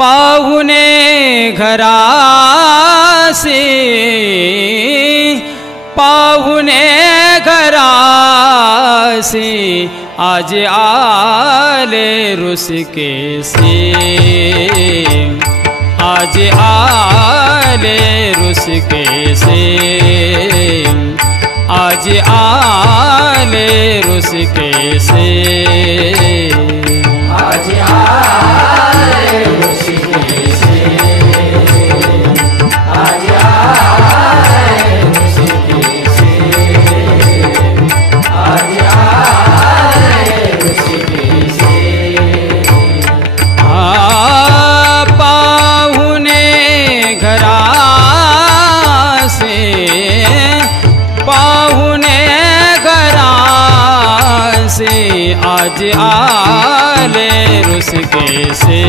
पाहुणे घरासी पाहुणे घरासी आज आले रुसके से आज आले रुसके से आज आले रुसके से आज आले रुसके से आज आले रुसके से आज आले रुसके से पाहुणे घरासे पाहुणे घरासे आज आले रुसके से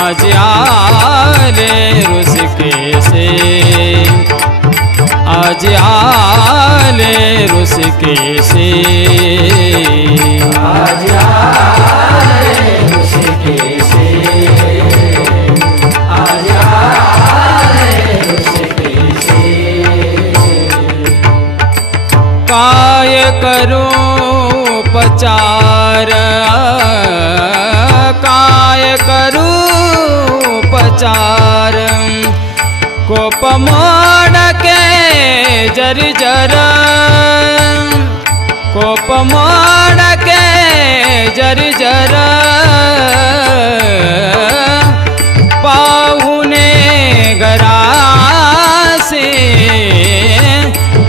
आज आले रुसके से आज आले रुसके से आज आले रुसके से आज आले रुसके से काय करूं उपचार काय करूं उपचार कोप मोड के जर्जर कोप मोड के जर्जर पाहुणे घरासे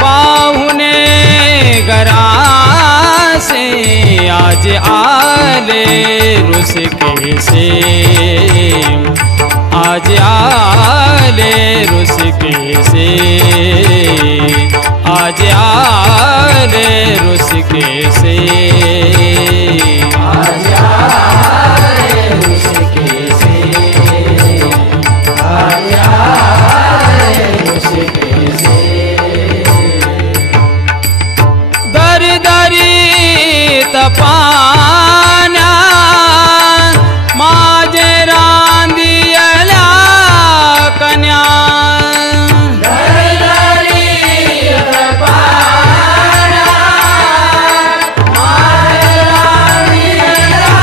पाहुणे घरासे आज आले रुसके से आज आले रुसके से आज आले रुसके से आज आले रुसके से आज आले रुसके से दरी दरी तपाना माझे रांदियला कन्या दरदरी तपाना माझे रांदियला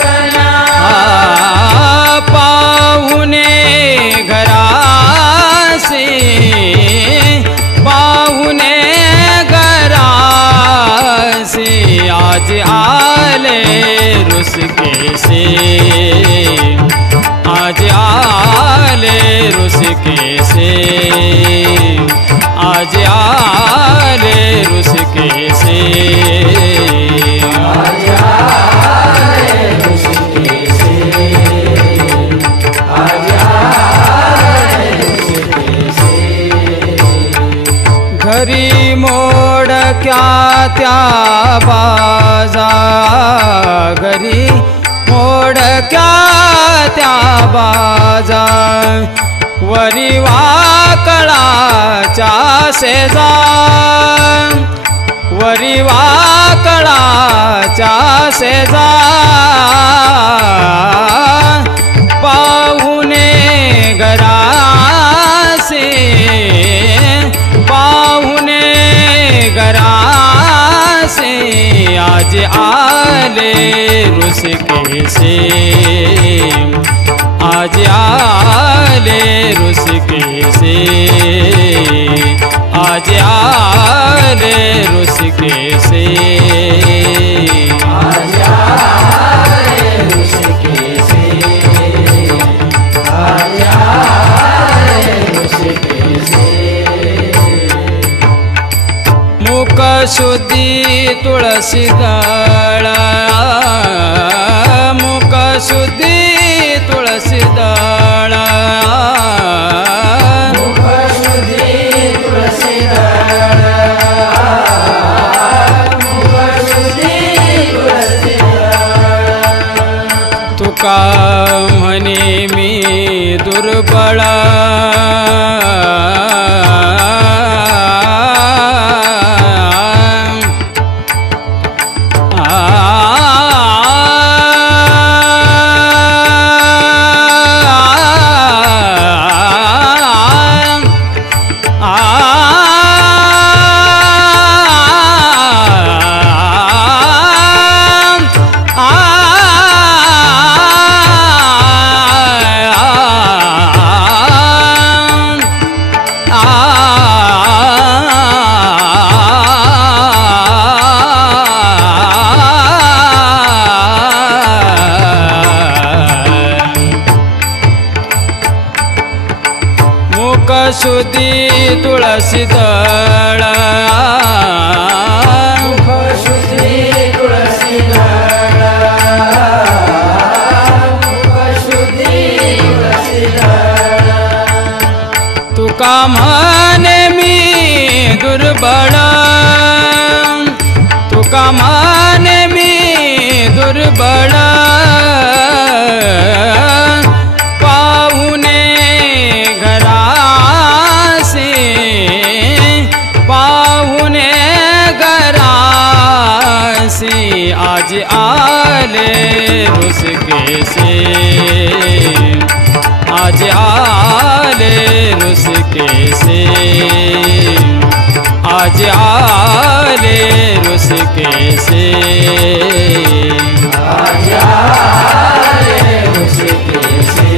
कन्या पाहुणे घरासे पाहुणे घरासे आज आले रुसके से आज आले रुसके से आज आले रुसके से आज आले रुसके से आज आले रुसके से घरी मोड क्या त्या बाजा घरी मोड क्या त्या बाजा वरी वाकळाच्या शेजा वरी वाकळाच्या शेजा पाहुणे घरासे पाहुणे घरासे आज आले रुसके से आज आले रुसके से आज आले रुसके से आज आले रुसके से आज आले रुसके से मुख शुद्धी तुळसी दळ मुख शुद्धी तुळसी दळ मुखशुद्धि तुलसी दळ मुखशुद्धि तुलसी दळ तुका म्हणे मी दुर्बळ तुळसी दळ मुख शुद्धी तुळसी दळ मुख शुद्धी तुळसी दळ तुका म्हणे मी दुर्बळ तुका म्हणे मी दुर्बळ पाहुणे घरासी पाहुणे घरासी आज आले रुसकेसे आज आले रुसकेसे आज आले रुसकेसे आज आले रुसकेसे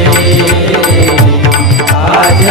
आज